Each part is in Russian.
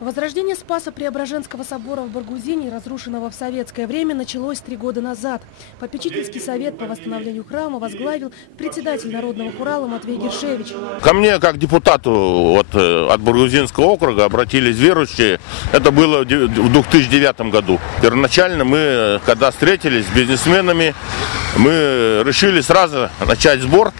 Возрождение Спасо-Преображенского собора в Баргузине, разрушенного в советское время, началось 3 года назад. Попечительский совет по восстановлению храма возглавил председатель Народного хурала Матвей Гершевич. Ко мне, как депутату от Баргузинского округа, обратились верующие. Это было в 2009 году. Первоначально мы, когда встретились с бизнесменами, мы решили сразу начать сбор.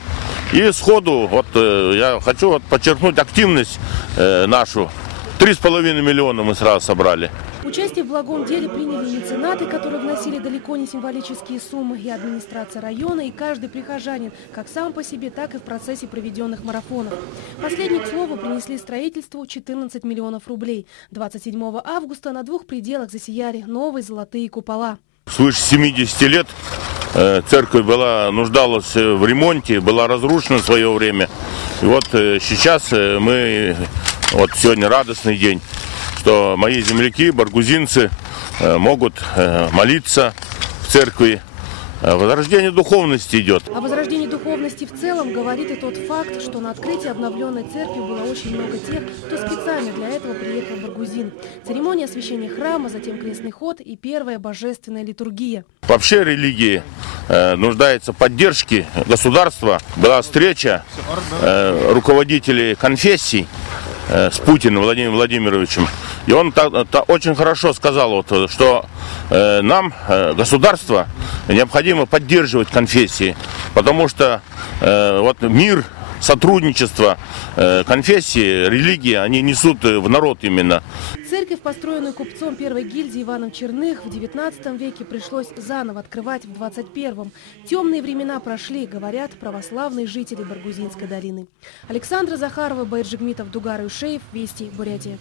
И сходу, я хочу подчеркнуть активность нашу. 3,5 миллиона мы сразу собрали. Участие в благом деле приняли и меценаты, которые вносили далеко не символические суммы, и администрация района, и каждый прихожанин, как сам по себе, так и в процессе проведенных марафонов. Последний, к слову, принесли строительству 14 миллионов рублей. 27 августа на 2 пределах засияли новые золотые купола. Свыше 70 лет церковь нуждалась в ремонте, была разрушена в свое время. И сейчас сегодня радостный день, что мои земляки, баргузинцы, могут молиться в церкви. Возрождение духовности идет. О возрождении духовности в целом говорит и тот факт, что на открытии обновленной церкви было очень много тех, кто специально для этого приехал в Баргузин. Церемония освящения храма, затем крестный ход и первая божественная литургия. Вообще религии нуждается в поддержке государства. Была встреча руководителей конфессий с Путиным Владимиром Владимировичем. И он очень хорошо сказал, что нам, государство, необходимо поддерживать конфессии, потому что мир, сотрудничество, конфессии, религии, они несут в народ именно. Церковь, построенную купцом первой гильдии Иваном Черных, в 19 веке пришлось заново открывать в 21-м. Темные времена прошли, говорят православные жители Баргузинской долины. Александра Захарова, Байырджигмитов, Дугар Ушеев, Вести, Бурятия.